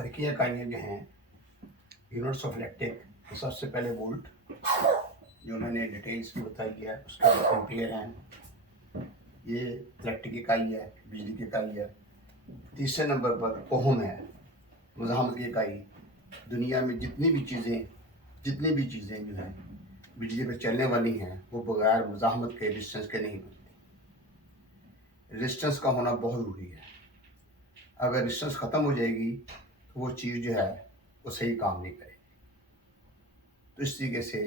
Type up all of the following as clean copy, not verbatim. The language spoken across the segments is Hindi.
फर्की इकाइयाँ जो हैं यूनिट्स ऑफ इलेक्ट्रिक, तो सबसे पहले वोल्ट जो मैंने डिटेल्स में बताई है, उसके बाद एम्पियर हैं, ये इलेक्ट्रिक इकाई है, बिजली की इकाई है। तीसरे नंबर पर ओहम है, मुज़ाहमत की इकाई। दुनिया में जितनी भी चीज़ें जो हैं बिजली पर चलने वाली हैं वो बगैर मुज़ाहमत के, रेजिस्टेंस के नहीं बनती। रेजिस्टेंस का होना बहुत ज़रूरी है। अगर रेजिस्टेंस ख़त्म हो जाएगी तो वो चीज़ जो है वो सही काम नहीं करेगी। तो इस तरीके से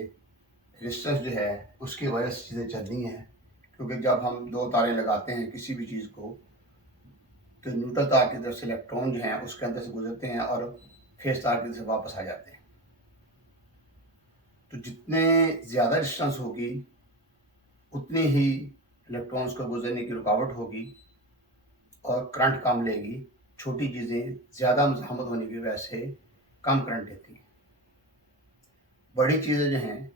रेजिस्टेंस जो है उसकी वजह से चीज़ें चलनी हैं, क्योंकि जब हम दो तारे लगाते हैं किसी भी चीज़ को, तो न्यूट्रल तार की तरफ से इलेक्ट्रॉन जो हैं उसके अंदर से गुजरते हैं और फेस तार की तरफ से वापस आ जाते हैं। तो जितने ज़्यादा डिस्टेंस होगी उतनी ही इलेक्ट्रॉन्स को गुजरने की रुकावट होगी और करंट कम लेगी। छोटी चीज़ें ज़्यादा मुज़ाहमत होने की वजह से कम करंट लेती हैं। बड़ी चीज़ें जो हैं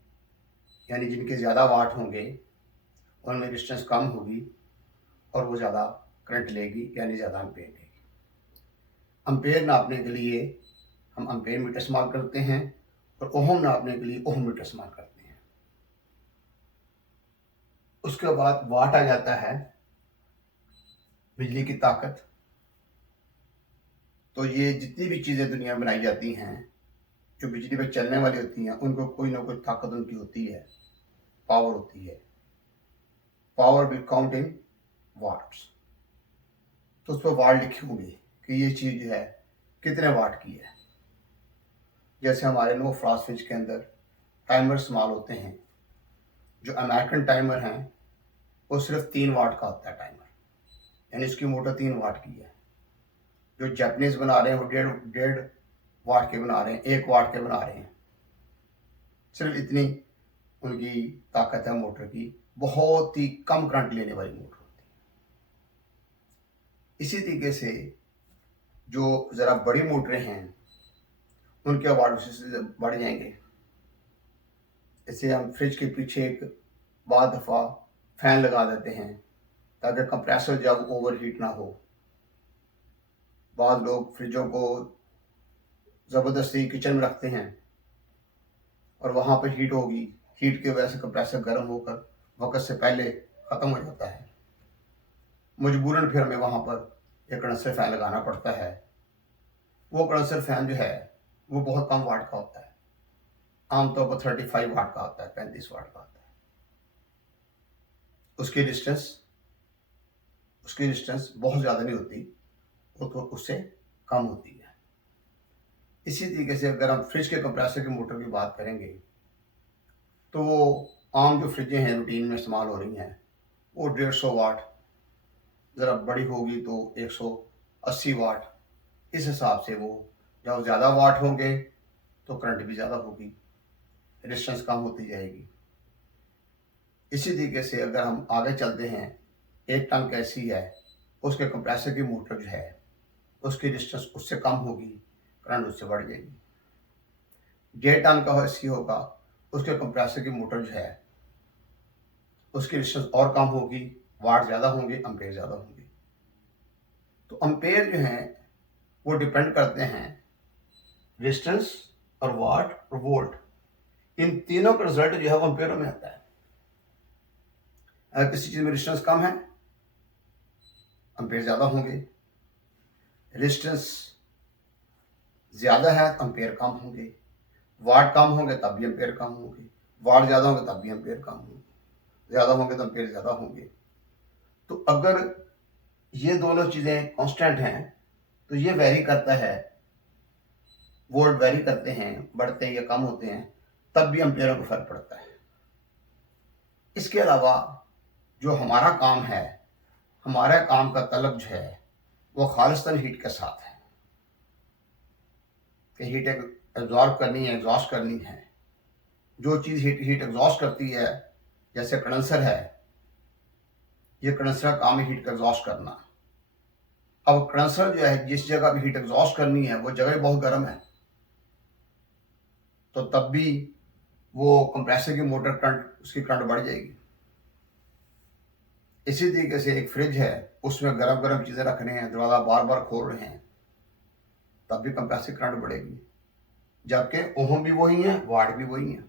यानी जिनके ज़्यादा वाट होंगे उनमें डिस्टेंस कम होगी और वो ज़्यादा करंट लेगी, यानी ज़्यादा एम्पेयर लेगी। एम्पेयर नापने के लिए हम एम्पेयर मीटर इस्तेमाल करते हैं और ओहम नापने के लिए ओहम मीटर इस्तेमाल करते हैं। उसके बाद वाट आ जाता है, बिजली की ताकत। तो ये जितनी भी चीज़ें दुनिया में बनाई जाती हैं जो बिजली पर चलने वाली होती हैं, उनको कोई ना कोई ताकत उनकी होती है, पावर होती है। Power will count in watts. तो उस पर वाट लिखी होगी कि ये चीज़ जो है कितने वाट की है। जैसे हमारे नो फ्रॉस्ट फ्रिज के अंदर टाइमर इस्तेमाल होते हैं। जो अमेरिकन टाइमर हैं वो सिर्फ 3 वाट का होता है टाइमर, यानी इसकी मोटर 3 वाट की है। जो जापानीज बना रहे हैं वो डेढ़ वाट के बना रहे हैं, 1 वाट के बना रहे हैं। सिर्फ इतनी उनकी ताकत है मोटर की, बहुत ही कम करंट लेने वाली मोटर होती है। इसी तरीके से जो ज़रा बड़ी मोटरें हैं उनके वाट से बढ़ जाएंगे। जैसे हम फ्रिज के पीछे एक बाद दफ़ा फैन लगा देते हैं ताकि कंप्रेसर जब ओवर हीट ना हो। बाद लोग फ्रिजों को ज़बरदस्ती किचन में रखते हैं और वहाँ पर हीट होगी, हीट की वजह से कंप्रेसर गर्म होकर वक्त से पहले ख़त्म हो जाता है। मजबूरन फिर हमें वहाँ पर एक कंडेंसर फ़ैन लगाना पड़ता है। वो कंडेंसर फ़ैन जो है वो बहुत कम वाट का होता है, आमतौर पर 35 वाट का होता है, 35 वाट का होता है। उसकी डिस्टेंस बहुत ज़्यादा नहीं होती, वो तो उससे कम होती है। इसी तरीके से अगर हम फ्रिज के कंप्रेसर की मोटर की बात करेंगे तो वो आम जो फ्रिजें हैं रूटीन में इस्तेमाल हो रही हैं वो 150 वाट, ज़रा बड़ी होगी तो 180 वाट, इस हिसाब से वो जब ज़्यादा वाट होंगे तो करंट भी ज़्यादा होगी, रेजिस्टेंस कम होती जाएगी। इसी तरीके से अगर हम आगे चलते हैं, 1 टन कैसी है उसके कंप्रेसर की मोटर जो है उसकी डिस्टेंस उससे कम होगी, करंट उससे बढ़ जाएगी। 1.5 टन का ऐसी होगा, उसके कंप्रेसर की मोटर जो है उसकी डिस्टेंस और कम होगी, वाट ज़्यादा होंगे, एम्पेयर ज़्यादा होंगे। तो एम्पेयर जो हैं वो डिपेंड करते हैं रेजिस्टेंस और वाट और वोल्ट, इन तीनों का रिजल्ट जो है वो एम्पेयरों में आता है। अगर किसी चीज़ में रेजिस्टेंस कम है एम्पेयर ज़्यादा होंगे, रेजिस्टेंस ज़्यादा है तो एम्पेयर कम होंगे, वाट कम होंगे तब भी एम्पेयर कम होंगे, वाट ज़्यादा होंगे तब भी एम्पेयर कम होंगे, ज़्यादा होंगे तो एम्पेयर ज़्यादा होंगे। तो अगर ये दोनों चीज़ें कांस्टेंट हैं तो ये वेरी करता है, वोल्ट वेरी करते हैं, बढ़ते या कम होते हैं, तब भी एम्पेयरों को फर्क पड़ता है। इसके अलावा जो हमारा काम है, हमारे काम का तलब जो है वो खालिस्तान हीट के साथ है कि हीट एब्जॉर्ब करनी है, एग्जॉस्ट करनी है। जो चीज़ हीट एग्जॉस्ट करती है, जैसे कंडेंसर है, ये कंडेंसर का काम है हीट का एग्जॉस्ट करना। अब कंडेंसर जो है जिस जगह भी हीट एग्जॉस्ट करनी है वो जगह बहुत गर्म है, तो तब भी वो कंप्रेसर की मोटर करंट, उसकी करंट बढ़ जाएगी। इसी तरीके से एक फ्रिज है, उसमें गर्म गर्म चीज़ें रख रहे हैं, दरवाज़ा बार बार खोल रहे हैं, तब भी कंप्रेसर करंट बढ़ेगी, जबकि ओहम भी वही है, वाट भी वही है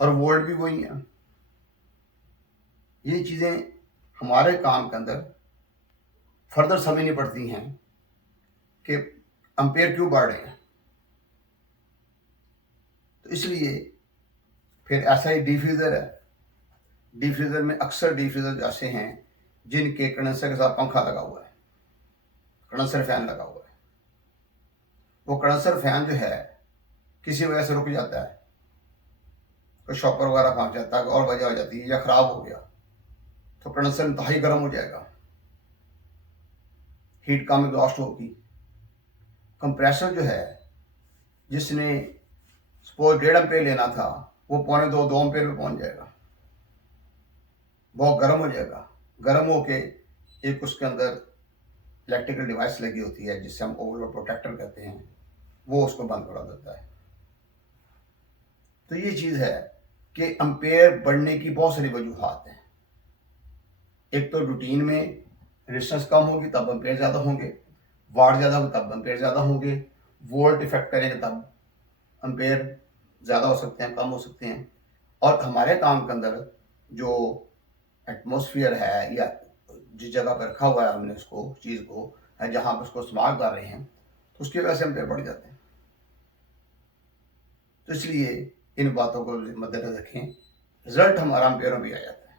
और वोल्ट भी वही है। ये चीज़ें हमारे काम के अंदर फर्दर समझनी पड़ती हैं कि एम्पेयर क्यों बढ़ रहे हैं। तो इसलिए फिर ऐसा ही डिफ्यूज़र है। डिफ्यूज़र में अक्सर डिफ्यूज़र ऐसे हैं जिनके कंडेंसर के साथ पंखा लगा हुआ है, कंडेंसर फैन लगा हुआ है। वो कंडेंसर फैन जो है किसी वजह से रुक जाता है, कोई शॉपर वगैरह फंस जाता है और वजह हो जाती है या ख़राब हो गया तो कंडेंसर इंतहाई गर्म हो जाएगा, हीट कम एग्जॉस्ट होगी। कंप्रेसर जो है जिसने सपोज 1.5 एम्पेयर लेना था वो 2 एम्पेयर में पहुंच जाएगा, बहुत गर्म हो जाएगा। गर्म होके एक उसके अंदर इलेक्ट्रिकल डिवाइस लगी होती है जिससे हम ओवरलोड प्रोटेक्टर कहते हैं, वो उसको बंद करा देता है। तो ये चीज़ है कि एम्पेयर बढ़ने की बहुत सारी वजूहात हैं। एक तो रूटीन में रेजिस्टेंस कम होगी तब एम्पेयर ज़्यादा होंगे, वाट ज़्यादा होगी तब एम्पेयर ज़्यादा होंगे, वोल्ट इफेक्ट करेंगे तब एम्पेयर ज़्यादा हो सकते हैं, कम हो सकते हैं। और हमारे काम के अंदर जो एटमॉस्फेयर है या जिस जगह पर रखा हुआ है हमने उसको चीज़ को, जहाँ पर उसको इस्तेमाल कर रहे हैं तो उसकी वजह से एम्पेयर बढ़ जाते हैं। तो इसलिए इन बातों को मद्देनजर रखें। रिजल्ट हमारा एम्पेयरों में आ जाता है,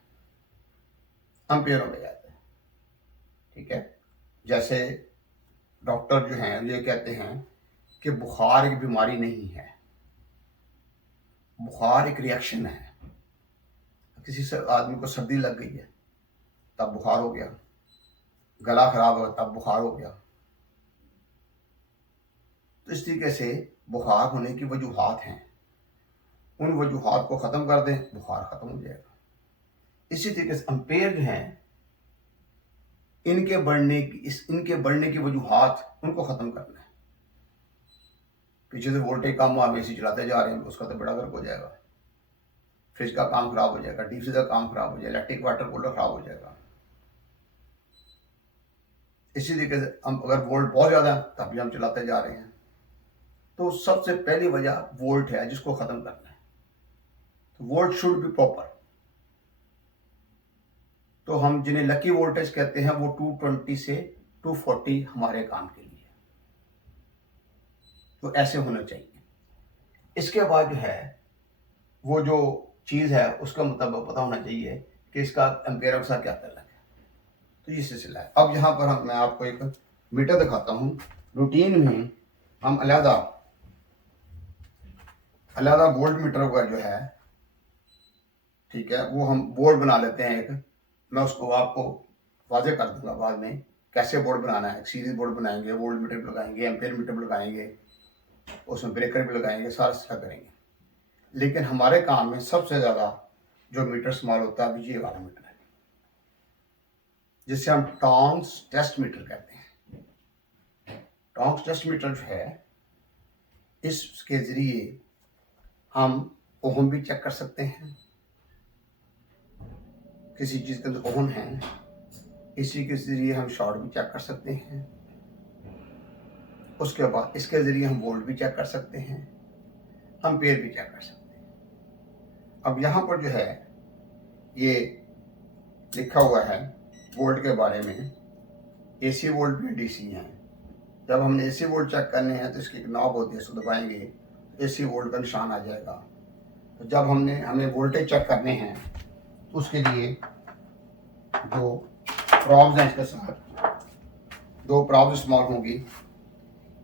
एम्पेयरों में जाता है। ठीक है, जैसे डॉक्टर जो हैं ये कहते हैं कि बुखार एक बीमारी नहीं है, बुखार एक रिएक्शन है। किसी से आदमी को सर्दी लग गई है तब बुखार हो गया, गला खराब हो तब बुखार हो गया। तो इस तरीके से बुखार होने की वजूहात हैं, उन वजूहात को ख़त्म कर दें बुखार ख़त्म हो जाएगा। इसी तरीके से एम्पेयर जो हैं इनके बढ़ने की वजूहात उनको ख़त्म करना है। पीछे से वोल्टेज कम हुआ, एसी चलाते जा रहे हैं, उसका तो बड़ा गर्क हो जाएगा, फ्रिज का काम खराब हो जाएगा, डीसी का काम खराब हो जाएगा, इलेक्ट्रिक वाटर कूलर खराब हो जाएगा। इसी तरीके से हम अगर वोल्ट बहुत ज़्यादा है तब भी हम चलाते जा रहे हैं। तो सबसे पहली वजह वोल्ट है जिसको ख़त्म करना है। तो वोल्ट शुड बी प्रॉपर। तो हम जिन्हें लकी वोल्टेज कहते हैं वो 220 से 240 हमारे काम के लिए, तो ऐसे होना चाहिए। इसके बाद जो है वो जो चीज़ है उसका मतलब पता होना चाहिए कि इसका एम्पेयर के साथ क्या तल्लुक है। तो ये सिलसिला है। अब यहाँ पर मैं आपको एक मीटर दिखाता हूँ। रूटीन में हम अलहदा वोल्ट मीटर का जो है, ठीक है, वो हम बोर्ड बना लेते हैं एक। मैं उसको आपको वाजे कर दूंगा बाद में कैसे बोर्ड बनाना है। सीरीज बोर्ड बनाएंगे, वोल्ट मीटर भी लगाएंगे, एम्पेयर मीटर भी लगाएंगे, उसमें ब्रेकर भी लगाएंगे, सारा सिस्टम करेंगे। लेकिन हमारे काम में सबसे ज़्यादा जो मीटर इस्तेमाल होता है ये वाला मीटर है जिसे हम टॉन्ग्स टेस्ट मीटर कहते हैं। टॉन्ग्स टेस्ट मीटर जो है इसके ज़रिए हम ओहम भी चेक कर सकते हैं, किसी चीज़ के अंदर ओहम है, इसी के ज़रिए हम शॉर्ट भी चेक कर सकते हैं। उसके बाद इसके ज़रिए हम वोल्ट भी चेक कर सकते हैं, एम्पेयर भी चेक कर सकते हैं। अब यहाँ पर जो है ये लिखा हुआ है वोल्ट के बारे में, एसी वोल्ट भी डीसी हैं। जब हमने एसी वोल्ट चेक करने हैं तो इसकी एक नॉब होती है, उसको दबाएंगे तो एसी वोल्ट का निशान आ जाएगा। तो जब हमें वोल्टेज चेक करने हैं तो उसके लिए जो प्रॉब्स हैं इसके साथ 2 प्रॉब्स इस्तेमाल होंगी।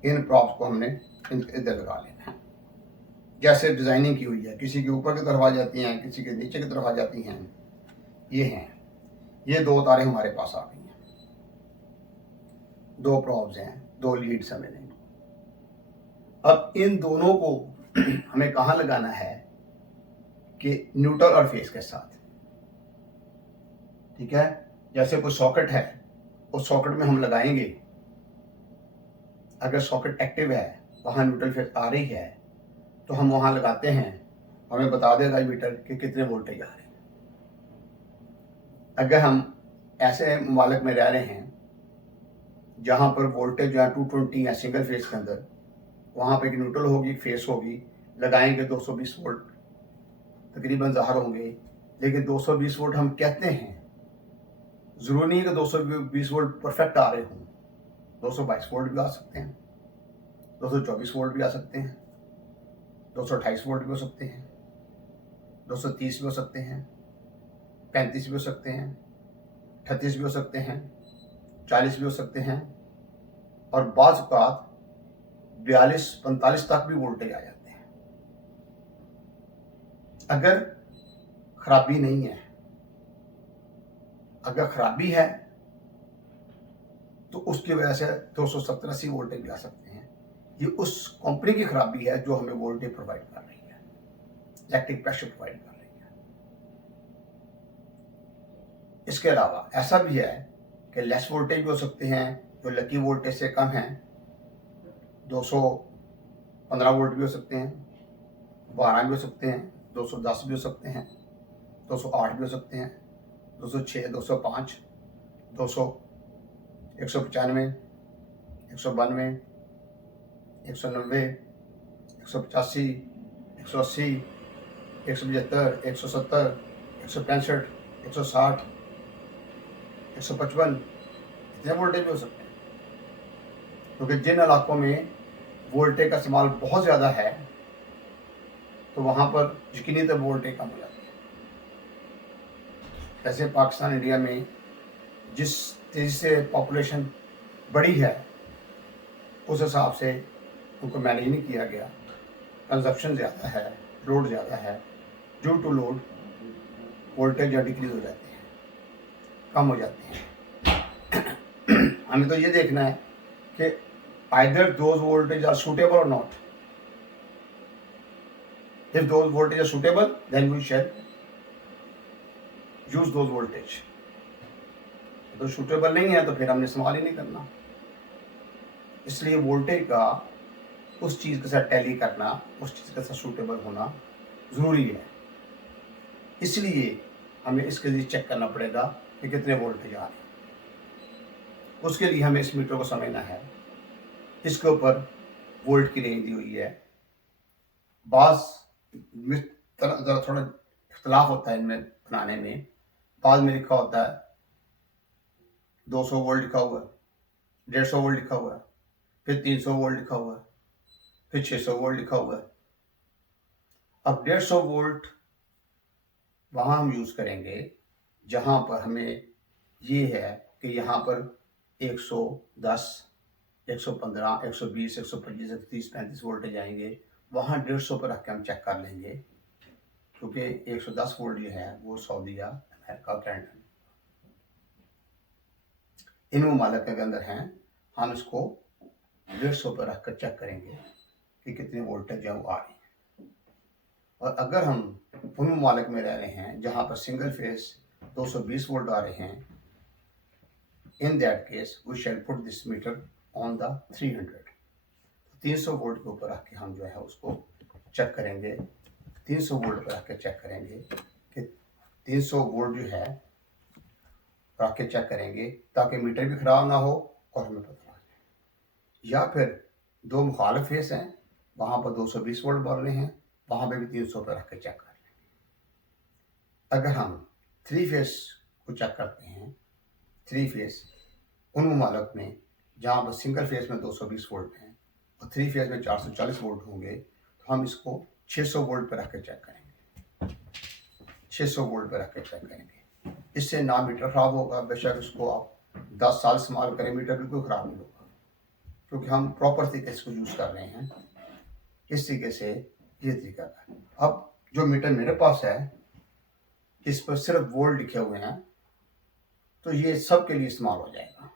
इन प्रॉब्स को हमने इधर लगा लेना है, जैसे डिज़ाइनिंग की हुई है, किसी के ऊपर की तरफ आ जाती हैं, किसी के नीचे की तरफ आ जाती हैं। ये हैं, ये 2 तारें हमारे पास आ गई हैं, 2 प्रॉब्स हैं, 2 लीड्स हमें देंगे। अब इन दोनों को हमें कहाँ लगाना है कि न्यूट्रल और फेस के साथ। ठीक है, जैसे कोई सॉकेट है, उस सॉकेट में हम लगाएंगे, अगर सॉकेट एक्टिव है, वहाँ न्यूट्रल फेस आ रही है तो हम वहाँ लगाते हैं, हमें बता देगा मीटर कि कितने वोल्टेज आ रहे हैं। अगर हम ऐसे ममालिक में रह रहे हैं जहाँ पर वोल्टेज जो है 220 है सिंगल फेस के अंदर, वहाँ पे एक न्यूट्रल होगी, फेस होगी, लगाएंगे 220 वोल्ट तकरीबन ज़ाहिर होंगे। लेकिन 220 वोल्ट हम कहते हैं, ज़रूरी नहीं है कि 220 वोल्ट परफेक्ट आ रहे हों। 222 वोल्ट भी आ सकते हैं, 224 वोल्ट भी आ सकते हैं, 228 वोल्ट भी हो सकते हैं, 230 भी हो सकते हैं, 35 भी हो सकते हैं, 38 भी हो सकते हैं, 40 भी हो सकते हैं, और बाज़ औक़ात 42-45 तक भी वोल्टेज आ जाते हैं। अगर खराबी नहीं है, अगर खराबी है तो उसकी वजह से 270-80 वोल्टेज भी आ सकते हैं। ये उस कंपनी की खराबी है जो हमें वोल्टेज प्रोवाइड कर रही है, इलेक्ट्रिक प्रेशर प्रोवाइड कर रही है। इसके अलावा ऐसा भी है कि लेस वोल्टेज भी हो सकते हैं, जो लकी वोल्टेज से कम हैं। 215 वोल्ट भी हो सकते हैं, 12 भी हो सकते हैं, 210 भी हो सकते हैं, 208 भी हो सकते हैं, 206, 205, 200, 195, 192, 190, 185, 180, 175, 170, 165, 160, 155, इतने वोल्टेज भी हो सकते हैं। क्योंकि जिन इलाकों में वोल्टेज का इस्तेमाल बहुत ज़्यादा है तो वहाँ पर यकीनी तौर वोल्टेज कम हो जाती है। वैसे पाकिस्तान, इंडिया में जिस तेज़ी से पॉपुलेशन बढ़ी है, उस हिसाब से उनको मैनेज नहीं किया गया। कंजप्शन ज़्यादा है, लोड ज़्यादा है, ड्यू टू लोड वोल्टेज या डिक्रीज हो जाते हैं, कम हो जाते हैं। हमें तो ये देखना है कि either those voltages are suitable or not. If those voltages are suitable, then we shall use those voltage. तो suitable नहीं है तो फिर हमने इस्तेमाल ही नहीं करना। इसलिए वोल्टेज का उस चीज़ के साथ टैली करना, उस चीज़ के साथ सूटेबल होना ज़रूरी है। इसलिए हमें इसके लिए चेक करना पड़ेगा कि कितने वोल्टेज आ रहे हैं। उसके लिए हमें इस मीटर को समझना है। इसके ऊपर वोल्ट की रेंज दी हुई है। बाज़ ज़रा थोड़ा इख्तलाफ होता है इनमें बनाने में। बाद में लिखा होता है 200 वोल्ट लिखा हुआ है, 150 वोल्ट लिखा हुआ है, फिर 300 वोल्ट लिखा हुआ है, फिर 600 वोल्ट लिखा हुआ है। अब 150 वोल्ट वहाँ हम यूज़ करेंगे जहाँ पर हमें ये है कि यहाँ पर 110, 115, 120, 125, 130, 35 वोल्टेज आएंगे। वहाँ 150 पर रख के हम चेक कर लेंगे, क्योंकि 110 वोल्ट जो है वो सऊदीया, अमेरिका, कनाडा, इन ममालिक के अंदर हैं। हम इसको 150 पर रख कर चेक करेंगे कि कितने वोल्टेज हैं वो आ रही हैं। और अगर हम उन ममालिक में रह रहे हैं जहाँ पर सिंगल फेस 220 वोल्ट आ रहे हैं, in that case we shall put this meter on the 300। 300 volt के ऊपर रख के हम जो है उसको चेक करेंगे। 300 वोल्ट पर रख के चेक करेंगे कि 300 वोल्ट जो है रख के चेक करेंगे, ताकि मीटर भी ख़राब ना हो और हमें पता लग जाए। या फिर दो मुखालिफ फेस हैं, वहाँ पर 220 वोल्ट बढ़ रहे हैं, वहाँ पे भी 300 पर रख के चेक कर लेंगे। अगर हम 3 फेस को चेक करते हैं, 3 फेस उन ममालिक में जहाँ पर सिंगल फेस में 220 वोल्ट हैं और 3 फेस में 440 वोल्ट होंगे, तो हम इसको 600 वोल्ट पर रख के चेक करेंगे। 600 वोल्ट पर रख के चेक करेंगे। इससे ना मीटर ख़राब होगा, बेशक उसको आप 10 साल इस्तेमाल करें, मीटर बिल्कुल ख़राब नहीं होगा, क्योंकि हम प्रॉपर तरीके से इसको यूज़ कर रहे हैं। इस तरीके से ये तरीका है। अब जो मीटर मेरे पास है, इस पर सिर्फ वोल्ट लिखे हुए हैं, तो ये सब के लिए इस्तेमाल हो जाएगा।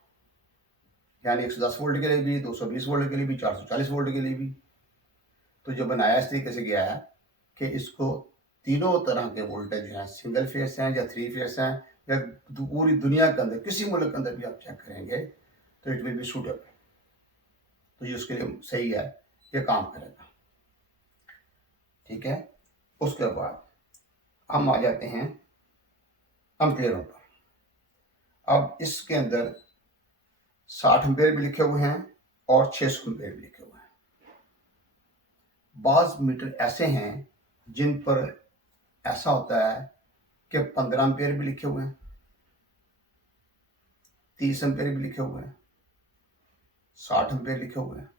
यानी 110 वोल्ट के लिए भी, 220 वोल्ट के लिए भी, 440 वोल्ट के लिए भी। तो जो बनाया इस तरीके से गया है कि इसको तीनों तरह के वोल्टेज हैं, सिंगल फेस हैं या 3 फेस हैं या पूरी दुनिया के अंदर किसी मुल्क के अंदर भी आप चेक करेंगे तो इट विल बी सूटेबल। तो ये उसके लिए सही है, ये काम करेगा। ठीक है। उसके बाद हम आ जाते हैं एम्पियरों पर। अब इसके अंदर 60 एम्पेयर भी लिखे हुए हैं और 600 एम्पेयर भी लिखे हुए हैं। बाज मीटर ऐसे हैं जिन पर ऐसा होता है कि 15 एम्पेयर भी लिखे हुए हैं, 30 एम्पेयर भी लिखे हुए हैं, 60 एम्पेयर लिखे हुए हैं।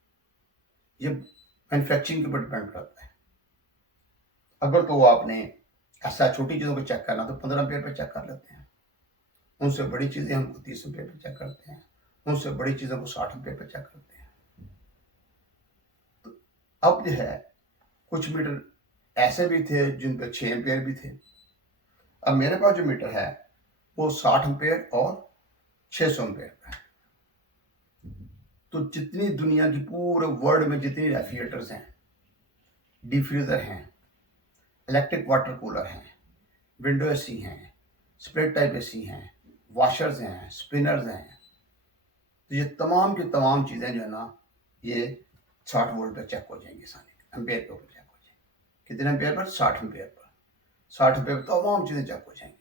ये मैन्युफैक्चरिंग के ऊपर डिपेंड करता है। अगर तो आपने ऐसा छोटी चीज़ों को चेक करना तो 15 एम्पेयर पर चेक कर लेते हैं, उनसे बड़ी चीज़ें हमको 30 एम्पेयर पर चेक करते हैं, उनसे बड़ी चीज़ों को 60 एम्पेयर पर चेक करते हैं। तो अब जो है कुछ मीटर ऐसे भी थे जिन पर 6 एम्पेयर भी थे। अब मेरे पास जो मीटर है वो 60 एम्पेयर और 600 एम्पेयर का है। तो जितनी दुनिया की पूरे वर्ल्ड में जितनी रेफ्रिजरेटर्स हैं, डिफ्यूज़र हैं, इलेक्ट्रिक वाटर कूलर हैं, विंडो एसी हैं, स्प्लिट टाइप एसी हैं, वॉशर्स हैं, स्पिनर्स हैं, तो ये तमाम की तमाम चीज़ें जो है ना ये 60 वोल्ट पर चेक हो जाएंगी, सारे एम्पेयर के ऊपर चेक हो जाएंगी। कितने ampere per? 60 ampere per. 60 ampere per तमाम चीज़ें चेक हो जाएंगी।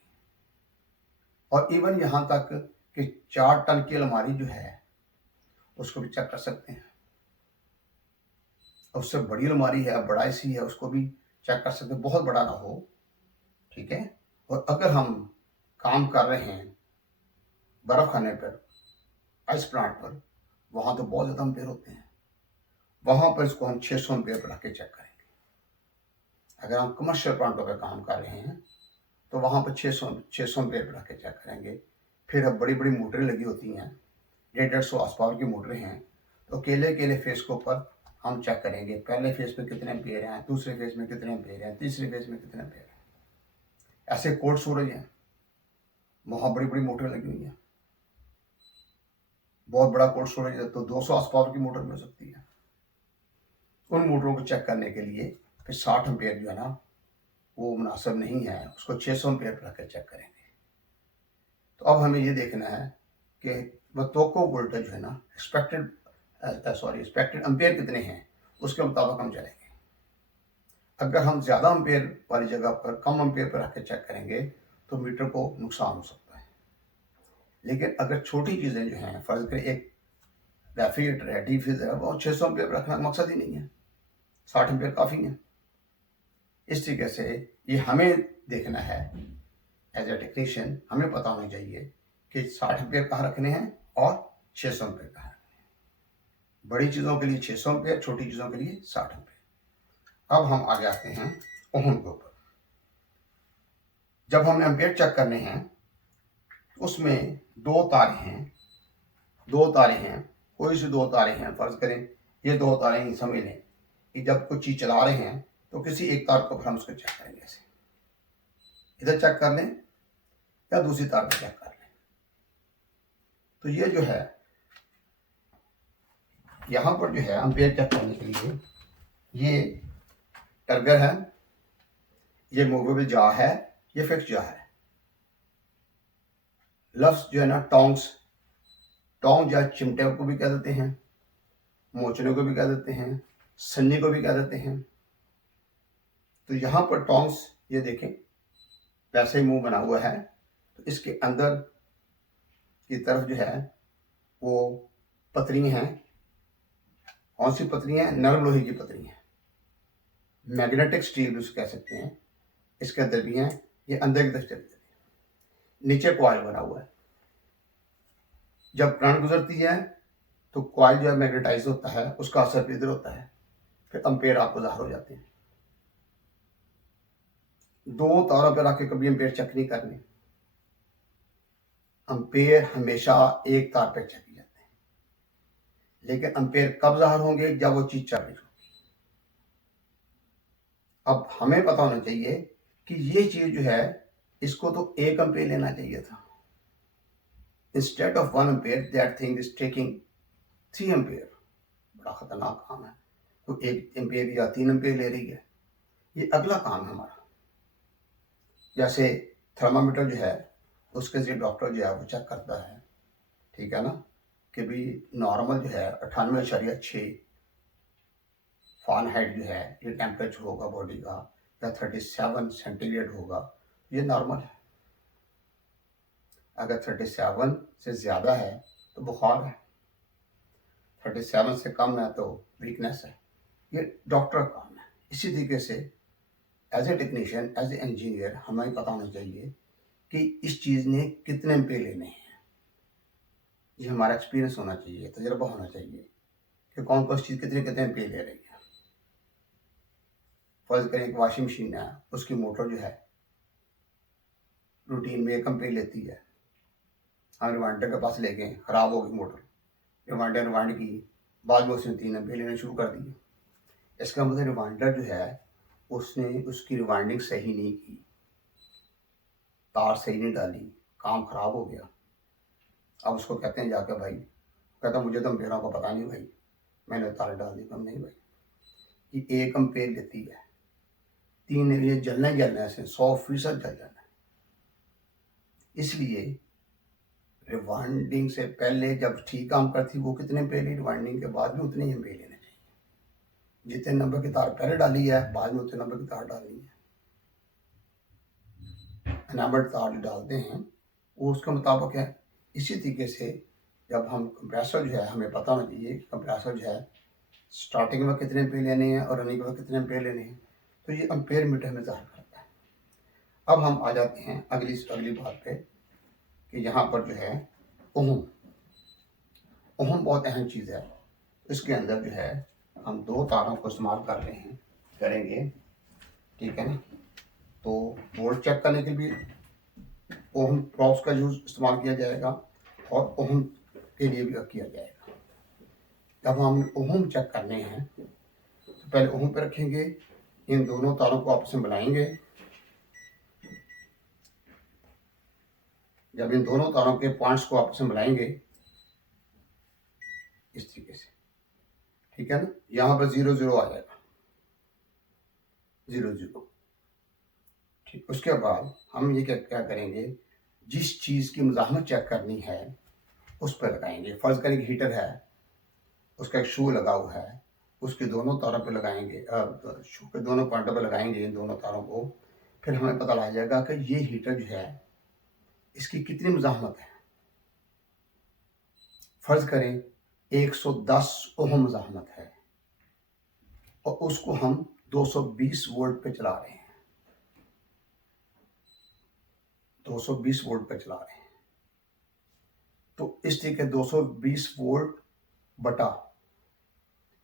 और इवन यहाँ तक कि 4 टन की अलमारी जो है उसको भी चेक कर सकते हैं। उससे बड़ी अलमारी है, बड़ा एसी है, उसको भी चेक कर सकते हैं, बहुत बड़ा ना हो, ठीक है। और अगर हम काम कर रहे हैं बर्फ खाने पर, आइस प्लांट पर, वहाँ तो बहुत ज़्यादा एम्पेयर होते हैं, वहाँ पर इसको हम 600 एम्पेयर पर रख के चेक करेंगे। अगर हम कमर्शियल प्लांटों पर काम कर रहे हैं तो वहाँ पर 600 एम्पेयर पर रख के चेक करेंगे। फिर अब बड़ी बड़ी मोटरें लगी होती हैं, 150 हॉर्स पावर की मोटरें हैं, तो अकेले अकेले फेस के ऊपर हम चेक करेंगे, पहले फेस में कितने एम्पेयर हैं, दूसरे फेस में कितने एम्पेयर हैं, तीसरे फेस में कितने एम्पेयर हैं। ऐसे कोल्ड स्टोरेज हैं, वहाँ बड़ी बड़ी मोटरें लगी हुई हैं, बहुत बड़ा कोल्ड स्टोरेज है तो 200 हॉर्स पावर की मोटर भी हो सकती है। उन मोटरों को चेक करने के लिए फिर 60 एम्पेयर जो है ना वो मुनासिब नहीं है, उसको 600 एम्पेयर पर रख कर चेक करेंगे। तो अब हमें ये देखना है कि वह तोको वोल्टेज है ना एक्सपेक्टेड एम्पेयर कितने हैं, उसके मुताबिक हम चलेंगे। अगर हम ज़्यादा एम्पेयर वाली जगह पर कम एम्पेयर पर रख के चेक करेंगे तो मीटर को नुकसान हो सकता है। लेकिन अगर छोटी चीज़ें जो हैं, फर्ज करें एक रेफ्रिजरेटर है, डिफ्यूज़र है, वो 600 एम्पेयर पर रखना मकसद ही नहीं है, 60 एम्पेयर काफ़ी है। इस तरीके से ये हमें देखना है एज ए टेक्नीशियन, हमें पता होना चाहिए कि 60 एम्पेयर कहाँ रखने हैं और 600 एम्पेयर कहाँ रखने हैं। बड़ी चीज़ों के लिए 600 एम्पेयर, छोटी चीज़ों के लिए 60 एम्पेयर। अब हम आगे आते हैं ओहम के ऊपर। जब हमने एम्पेयर चेक करने हैं उसमें दो तारे हैं, कोई सी दो तारे हैं, फर्ज करें ये दो तारे ही समझ लें कि जब कोई चीज़ चला रहे हैं तो किसी एक तार को हम उसको चेक करेंगे, ऐसे इधर चेक कर लें या दूसरी तार पर चेक कर लें। तो ये जो है यहाँ पर जो है एम्पेयर चेक करने के लिए ये टर्गर है, ये मूवेबल जा है, ये फिक्स जा है। लफ्ज जो है ना टोंग जो है चिमटे को भी कह देते हैं, मोचने को भी कह देते हैं, सन्नी को भी कह देते हैं। तो यहाँ पर टोंग्स ये देखें वैसे ही मुंह बना हुआ है, तो इसके अंदर की तरफ जो है वो पतरी हैं। कौन सी पतरी हैं? नरम लोहे की पतरी हैं, मैग्नेटिक स्टील भी उसको कह सकते हैं। इसके अंदर भी हैं, ये अंदर की तरफ चली जाती है। नीचे कॉइल बना हुआ है, जब करंट गुजरती है तो कॉइल जो है मैग्नेटाइज होता है, उसका असर भी इधर होता है, फिर एम्पेयर आपको ज़ाहिर हो जाते हैं। दो तारों पर आके कभी एम्पेयर चेक नहीं करने, एम्पेयर हमेशा एक तार पर चेक किए जाते हैं। लेकिन एम्पेयर कब ज़ाहिर होंगे? जब वो चीज़ चल रही होगी। अब हमें पता होना चाहिए कि ये चीज़ जो है इसको तो 1 एम्पेयर लेना चाहिए था, instead of 1 ampere that thing is taking 3 ampere. बड़ा खतरनाक काम है, तो 1 एम्पेयर या 3 एम्पेयर ले रही है। ये अगला काम है हमारा। जैसे थर्मामीटर जो है उसके जरिए डॉक्टर जो है वो चेक करता है, ठीक है ना, कि भी नॉर्मल जो है 98.6 फ़ारेनहाइट जो है ये टेम्परेचर होगा बॉडी का, या 37 सेंटीग्रेड होगा, ये नॉर्मल है। अगर 37 से ज़्यादा है तो बुखार है, 37 से कम है तो वीकनेस है। ये डॉक्टर का काम है। इसी तरीके से as a technician, as a engineer हमें पता होना चाहिए कि इस चीज़ ने कितने पे लेने हैं। ये हमारा एक्सपीरियंस होना चाहिए, तजुर्बा होना चाहिए कि कौन कौन सी चीज़ कितने कितने पे ले रही है। फर्ज करें एक वॉशिंग मशीन है, उसकी मोटर जो है रूटीन में 1 एम्पीयर लेती है। हम रिवाइंडर के पास ले गए, ख़राब हो गई मोटर, रिवाइंड की, बाद में उसने 3 एम्पीयर लेने शुरू कर दिए। इसका मतलब रिवाइंडर जो है उसने उसकी रिवाइंडिंग सही नहीं की, तार सही नहीं डाली, काम ख़राब हो गया। अब उसको कहते हैं जाके भाई, कहता मुझे तो एम्पेयरों का पता नहीं भाई, मैंने तार डाल दी। कम नहीं भाई, ये 1 एम्पेयर लेती है, 3 ये जलना ही जलना है, इसने 100% जल जाना है। इसलिए रिवाइंडिंग से पहले जब ठीक काम करती वो कितने पे ली, रिवाइंडिंग के बाद भी उतने ही एम्पेयर लेने चाहिए। जितने नंबर की तार पहले डाली है बाद में उतने नंबर की तार डालनी है। एनामर्ड तार जो डालते हैं वो उसके मुताबिक है। इसी तरीके से जब हम कंप्रेसर जो है, हमें पता होना चाहिए कि कंप्रेसर जो है स्टार्टिंग में कितने एम्पेयर लेने हैं और रनिंग में कितने एम्पेयर लेने हैं। तो ये एम्पेयर मीटर में ज़ाहिर करता है। अब हम आ जाते हैं अगली बात पे कि यहाँ पर जो है ओहम बहुत अहम चीज़ है। इसके अंदर जो है हम 2 तारों को इस्तेमाल कर रहे हैं, करेंगे, ठीक है ना। तो वोल्ट चेक करने के लिए ओहम प्रॉप्स का यूज इस्तेमाल किया जाएगा और ओहम के लिए भी किया जाएगा। जब हम ओहम चेक करने हैं तो पहले ओहम पे रखेंगे, इन दोनों तारों को आपस में मिलाएंगे। जब इन दोनों तारों के पॉइंट्स को आपस में मिलाएंगे इस तरीके से, ठीक है ना, यहाँ पर 0 0 आ जाएगा, 0 0, ठीक। उसके बाद हम ये क्या करेंगे, जिस चीज़ की मुज़ाहमत चेक करनी है उस पर लगाएंगे। फर्ज करें कि हीटर है, उसका एक शू लगा हुआ है, उसके दोनों तारों पर लगाएंगे, शू के दोनों पॉइंटों पर लगाएंगे इन दोनों तारों को। फिर हमें पता लग जाएगा कि ये हीटर जो है इसकी कितनी मुज़ाहमत है। फर्ज करें 110 ओहम मुज़ाहमत है और उसको हम 220 वोल्ट पे चला रहे हैं, 220 वोल्ट पे चला रहे हैं। तो इस तरीके 220 वोल्ट बटा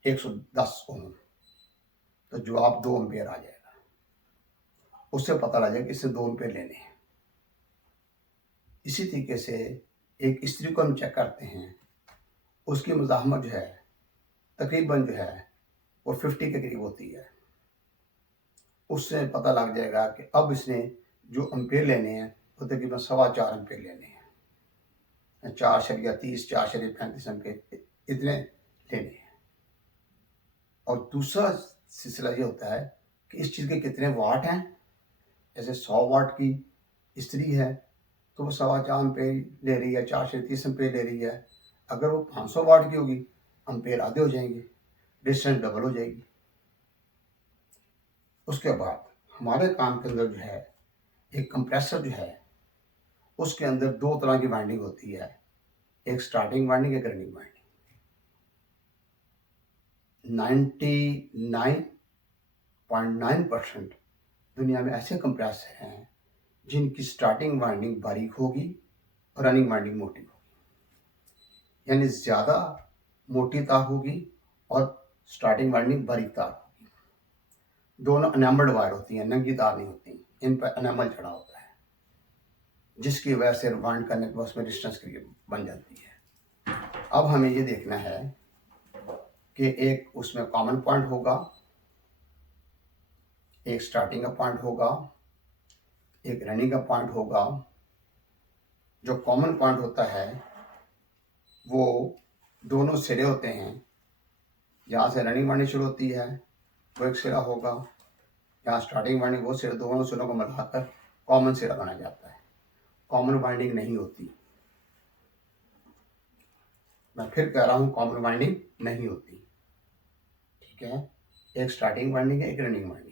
110 ओम, तो जवाब 2 एम्पेयर आ जाएगा। उससे पता लग जाएगा कि इससे 2 एम्पेयर लेने हैं। इसी तरीके से एक इस्त्री को हम चेक करते हैं, उसकी मुज़ाहमत जो है तकरीबन जो है वो 50 के करीब होती है। उससे पता लग जाएगा कि अब इसने जो एम्पेयर लेने हैं वो तकरीबन 4.25 एम्पेयर लेने हैं, 4.30 4.35 एम्पेयर इतने लेने हैं। और दूसरा सिलसिला ये होता है कि इस चीज़ के कितने वाट हैं। जैसे 100 वाट की इस्त्री है तो वो 4.25 एम्पेयर ले रही है, 4.30 एम्पेयर ले रही है। अगर वो 500 वाट की होगी, एम्पेयर आधे हो जाएंगे, डिस्टेंस डबल हो जाएगी। उसके बाद हमारे काम के अंदर जो है एक कंप्रेसर जो है उसके अंदर 2 तरह की वाइंडिंग होती है, एक स्टार्टिंग वाइंडिंग, एक रनिंग वाइंडिंग। 99.9% दुनिया में ऐसे कंप्रेसर हैं जिनकी स्टार्टिंग वाइंडिंग बारीक होगी और रनिंग वाइंडिंग मोटी होगी। यानी ज़्यादा मोटी तार होगी और स्टार्टिंग वाइंडिंग बारीक तार होगी। दोनों एनामल्ड वायर होती हैं, नंगी तार नहीं होती, इन पर एनामल चढ़ा होता है, जिसकी वजह से वाइंड करने के बाद उसमें डिस्टेंस बन जाती है। अब हमें ये देखना है कि एक उसमें कॉमन पॉइंट होगा, एक स्टार्टिंग का पॉइंट होगा, एक रनिंग का पॉइंट होगा। जो कॉमन पॉइंट होता है वो दोनों सिरे होते हैं, जहाँ से रनिंग वाइंडिंग शुरू होती है वो एक सिरा होगा, जहाँ स्टार्टिंग वाइंडिंग वो सिरे, दोनों सिरों को मिलाकर कॉमन सिरा बनाया जाता है। कॉमन वाइंडिंग नहीं होती, मैं फिर कह रहा हूँ कॉमन वाइंडिंग नहीं होती, ठीक है। एक स्टार्टिंग वाइंडिंग है, एक रनिंग वाइंडिंग है।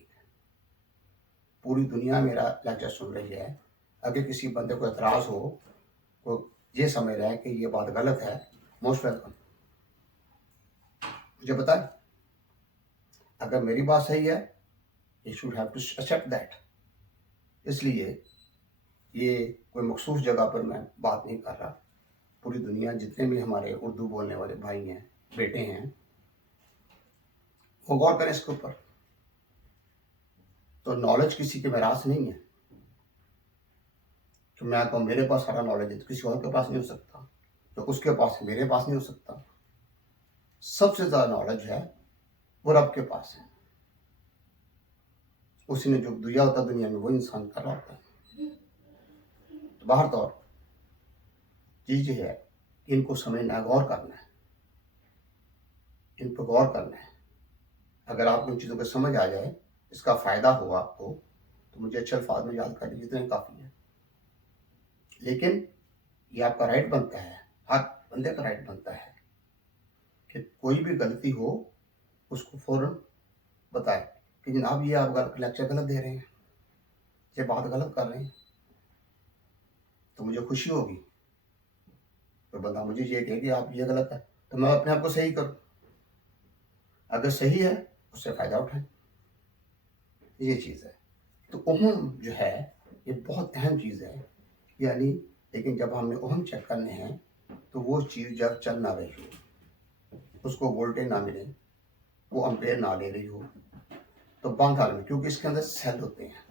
पूरी दुनिया मेरा लेक्चर सुन रही है, अगर किसी बंदे को एतराज़ हो, को ये समझ रहा है कि ये बात गलत है, मोस्ट वेलकम। मुझे बताएं, अगर मेरी बात सही है, you should have to accept that. इसलिए ये कोई मखसूस जगह पर मैं बात नहीं कर रहा। पूरी दुनिया जितने भी हमारे उर्दू बोलने वाले भाई हैं, बेटे हैं, वो गौर करें इसके ऊपर। तो नॉलेज किसी के मेरास नहीं है कि मैं कहूँ मेरे पास सारा नॉलेज है तो किसी और के पास नहीं हो सकता, तो उसके पास है मेरे पास नहीं हो सकता। सबसे ज़्यादा नॉलेज है वो रब के पास है। उसी ने जो दिया होता दुनिया में वो इंसान कर रहा होता है। तो बाहर तौर चीज है, इनको समझना, गौर करना है, इन पर गौर करना है। अगर आपको इन चीज़ों को समझ आ जाए, इसका फ़ायदा हो आपको, तो मुझे अच्छे अल्फाज में याद कर लीजिए, इतने काफ़ी है। लेकिन ये आपका राइट बनता है, हर बंदे का राइट बनता है कि कोई भी गलती हो उसको फ़ौरन बताए कि जनाब ये आप लेक्चर गलत दे रहे हैं, ये बात गलत कर रहे हैं। तो मुझे खुशी होगी तो बंदा मुझे ये कहे कि आप ये गलत है, तो मैं अपने आप को सही करूँ। अगर सही है उससे फ़ायदा उठाएं, ये चीज़ है। तो ओहम जो है ये बहुत अहम चीज़ है। यानी लेकिन जब हमें ओहम चेक करने हैं तो वो चीज़ जब चल ना रही हो, उसको वोल्टेज ना मिले, वो अम्पेयर ना ले रही हो, तो बंद हाल में, क्योंकि इसके अंदर सेल होते हैं,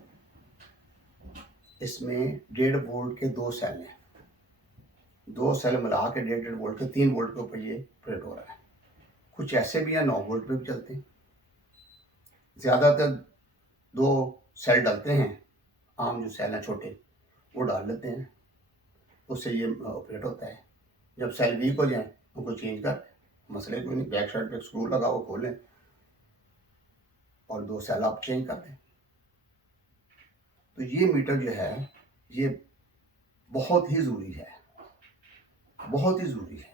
इसमें 1.5 वोल्ट के 2 सेल हैं, 2 सेल मिला के 1.5 वोल्ट के 3 वोल्ट के ऊपर ये ऑपरेट हो रहा है। कुछ ऐसे भी हैं 9 वोल्ट पे भी चलते हैं। ज़्यादातर 2 सेल डालते हैं, आम जो सेल हैं छोटे वो डाल लेते हैं, उससे ये ऑपरेट होता है। जब सेल वीक हो जाए उनको चेंज कर, मसले कोई नहीं, बैक साइड पे स्क्रू लगा वो खोलें और 2 सेल आप चेंज कर दें। तो ये मीटर जो है ये बहुत ही ज़रूरी है, बहुत ही ज़रूरी है,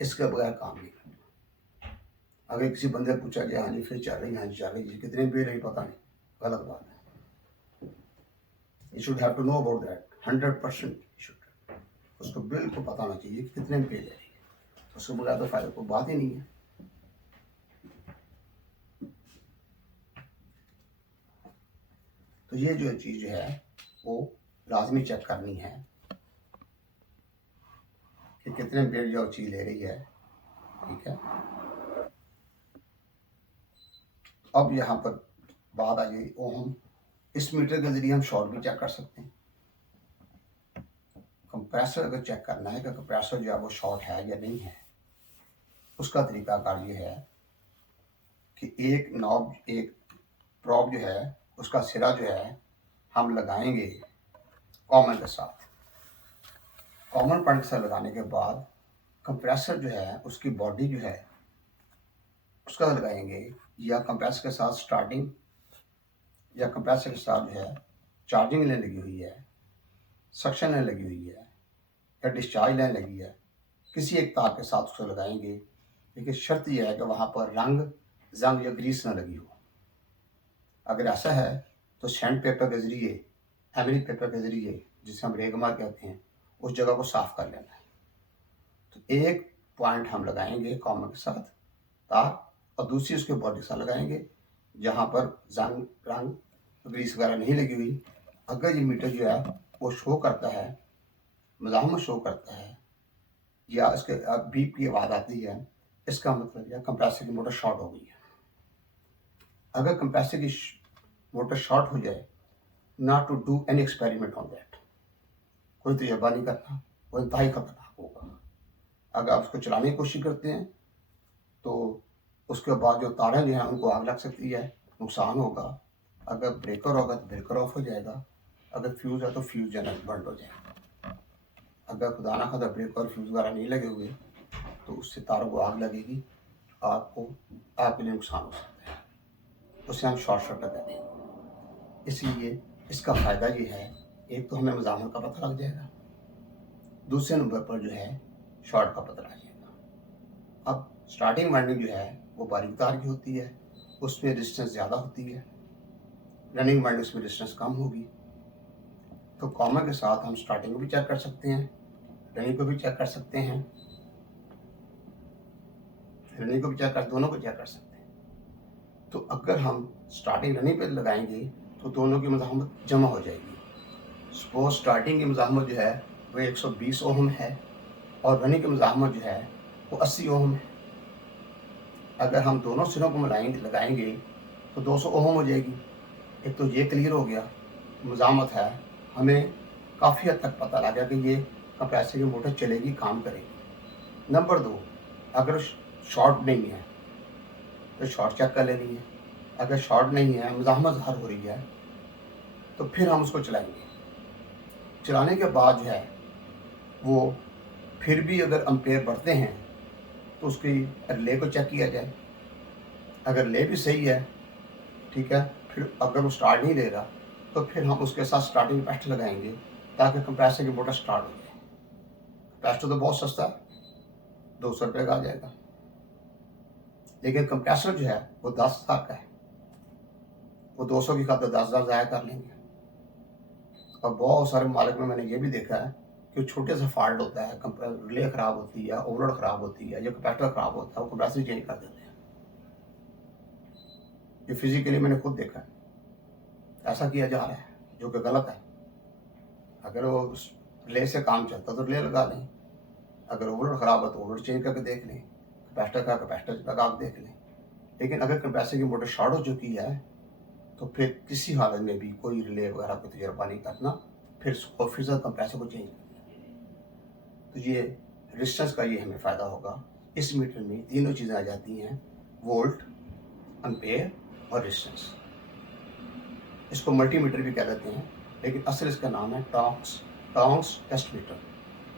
इसके बगैर काम नहीं करना। अगर किसी बंदे ने पूछा कि हाँ जी फिर चल रही, हाँ जी चल रही, कितने बिल रही पता नहीं, गलत बात है। You should have to know about that 100%। उसको बिल्कुल पता होना चाहिए कि कितने में पे ले रही है, उसके बगैर तो फायदा कोई बात ही नहीं है। तो ये जो चीज़ है वो लाजमी चेक करनी है कि कितने पेड़ जो चीज़ ले रही है, ठीक है। अब यहाँ पर बात आ गई ओहम। इस मीटर के जरिए हम शॉर्ट भी चेक कर सकते हैं। कंप्रेसर अगर चेक करना है कि कंप्रेसर जो है वो शॉर्ट है या नहीं है, उसका तरीकाकार ये है कि एक नॉब, एक प्रॉब जो है उसका सिरा जो है हम लगाएंगे कॉमन के साथ। कॉमन पॉइंट से लगाने के बाद कंप्रेसर जो है उसकी बॉडी जो है उसका लगाएंगे, या कंप्रेसर के साथ स्टार्टिंग या कंप्रेसर के साथ जो है चार्जिंग लाइन लगी हुई है, सक्शन लाइन लगी हुई है या डिस्चार्ज लाइन लगी है, किसी एक तार के साथ उसको लगाएंगे। लेकिन शर्त यह है कि वहाँ पर रंग, जंग या ग्रीस ना लगी हो। अगर ऐसा है तो सैंड पेपर के ज़रिए, एमरी पेपर के ज़रिए, जिसे हम रेगमार कहते हैं, उस जगह को साफ़ कर लेना है। तो एक पॉइंट हम लगाएंगे कॉमन के साथ तार, और दूसरी उसके बॉडी के साथ लगाएंगे जहाँ पर जंग, रंग, ग्रीस वगैरह नहीं लगी हुई। अगर ये मीटर जो है वो शो करता है, मज़ाहमत शो करता है, या इसके बीप की आवाज़ आती है, इसका मतलब यह कंप्रेसर की मोटर शॉर्ट हो गई है। अगर कंप्रेसर की मोटर शॉर्ट हो जाए, not to do any experiment on that, कोई तजर्बा नहीं करना, वो इंतहाई खतरनाक होगा। अगर आप उसको चलाने की कोशिश करते हैं तो उसके बाद जो तारें जो हैं उनको आग लग सकती है, नुकसान होगा। अगर ब्रेकर होगा तो ब्रेकर ऑफ हो जाएगा, अगर फ्यूज़ है तो फ्यूज़ जो है बंद हो जाएगा। अगर खुदा ना खादा ब्रेकर और फ्यूज़ वगैरह नहीं लगे हुए तो उससे तारों को आग लगेगी, आपको, आपके लिए नुकसान हो सकता है, उसे हम शॉर्ट सर्किट कहते हैं। इसलिए इसका फ़ायदा ये है, एक तो हमें मज़ामत का पता लग जाएगा, दूसरे नंबर पर जो है शॉर्ट का पता लग जाएगा। अब स्टार्टिंग वाइंडिंग जो है वो बारीक तार की होती है, उसमें डिस्टेंस ज़्यादा होती है, रनिंग वाइंडिंग उसमें डिस्टेंस कम होगी। तो कॉमन के साथ हम स्टार्टिंग को भी चेक कर सकते हैं, रनिंग को भी चेक कर सकते हैं, रनिंग को भी चेक कर, दोनों को चेक कर सकते हैं। तो अगर हम स्टार्टिंग रनिंग पे लगाएंगे तो दोनों की मज़ाहमत जमा हो जाएगी। सपोज स्टार्टिंग की मज़ाहमत जो है वो 120 ओहम है और रनिंग की मज़ाहमत जो है वो 80 ओहम है। अगर हम दोनों सिरों को लगाएंगे तो 200 ओहम हो जाएगी। एक तो ये क्लियर हो गया, मज़ाहमत है, हमें काफ़ी हद तक पता लग गया कि ये कंप्रेसर की मोटर चलेगी, काम करेगी। नंबर 2, अगर शॉर्ट नहीं है तो शॉर्ट चेक कर लेनी है। अगर शॉर्ट नहीं है, मज़ाहमत ज़ाहिर हो रही है, तो फिर हम उसको चलाएंगे। चलाने के बाद जो है वो फिर भी अगर एम्पेयर बढ़ते हैं तो उसकी रिले को चेक किया जाए। अगर रिले भी सही है, ठीक है, फिर अगर वो स्टार्ट नहीं देगा तो फिर हम उसके साथ स्टार्टिंग कैपेसिटर लगाएंगे ताकि कंप्रेसर की मोटर स्टार्ट हो जाए। कैपेसिटर तो बहुत सस्ता है, 200 रुपये का आ जाएगा, लेकिन कंप्रेसर जो है वो 10,000 का है। वो 200 की खातर 10,000 ज़ाया कर लेंगे। और बहुत सारे मालिक में मैंने ये भी देखा है कि छोटे से फॉल्ट होता है, रिले ख़राब होती है, ओवरलोड ख़राब होती है, या कैपेसिटर ख़राब होता है, वो कंप्रेसर चेंज कर देते हैं। ये फिजिकली मैंने खुद देखा है, ऐसा किया जा रहा है, जो कि गलत है। अगर वो रिले से काम चलता तो रिले लगा लें, अगर ओवरलोड ख़राब है तो ओवरलोड चेंज करके देख लें, कैपेसिटर का कैपेसिटर लगा के देख लें। लेकिन अगर कंप्रेसर की मोटर शॉर्ट हो चुकी है तो फिर किसी हालत में भी कोई रिले वगैरह को तजर्बा नहीं करना, फिर ऑफिसर कंप्रेसर को चेंज करना। तो ये रेजिस्टेंस का ये हमें फ़ायदा होगा। इस मीटर में तीनों चीज़ें आ जाती हैं, वोल्ट, एम्पेयर और रेजिस्टेंस। इसको मल्टीमीटर भी कह देते हैं, लेकिन असल इसका नाम है टॉन्क्स टेस्ट मीटर।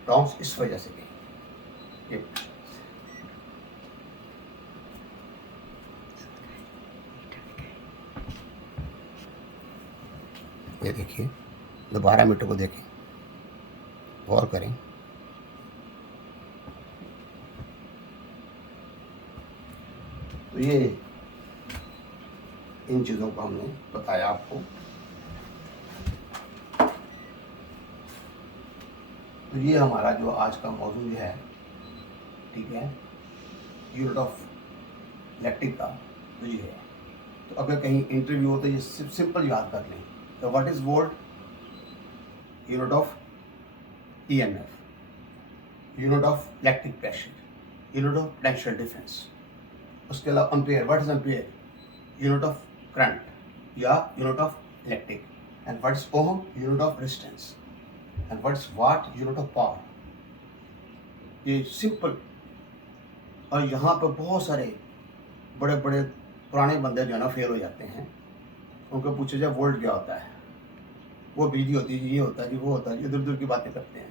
टॉन्क्स इस वजह से कही, ये देखिए, दोबारा मीटर को देखें, गौर करें। तो ये इन चीज़ों को हमने बताया आपको। तो ये हमारा जो आज का मौजूद है, ठीक है, यूनिट ऑफ इलेक्ट्रिक का तो ये है। तो अगर कहीं इंटरव्यू हो तो ये सिंपल याद कर लें। तो what is volt? Unit of EMF, unit of electric pressure, unit of potential difference. उसके अलावा ampere, what is ampere? Unit of current या unit of electric. And what is ohm? Unit of resistance. And what is watt? Unit of power. ये सिंपल। और यहाँ पर बहुत सारे बड़े बड़े पुराने बंदे जो है ना फेल हो जाते हैं। उनको पूछा जाए वोल्ट क्या होता है, वो बिजली होती है, ये होता है जी, वो होता है, इधर उधर की बातें करते हैं।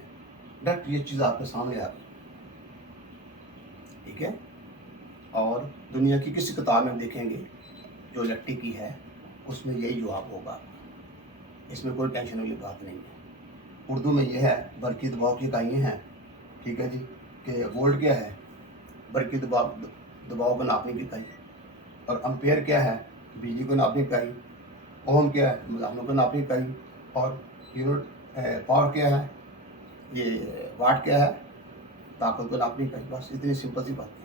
डायरेक्ट ये चीज़ आपके सामने आ गई, ठीक है। और दुनिया की किसी किताब में देखेंगे जो इलेक्ट्रिक की है, उसमें यही जवाब होगा। इसमें कोई टेंशन वाली बात नहीं है। उर्दू में ये है, बरकी दबाव की इकाइयाँ हैं, ठीक है जी, कि वोल्ट क्या है? बरकी दबाव को नापने की इकाई। और एम्पेयर क्या है? बिजली को नापने की इकाई। ओम क्या है? मज़ाहमत को नापने की इकाई। और यूनिट पावर क्या है? ये वाट क्या है? ताकत को नापने की इकाई। बस इतनी सिंपल सी बात है।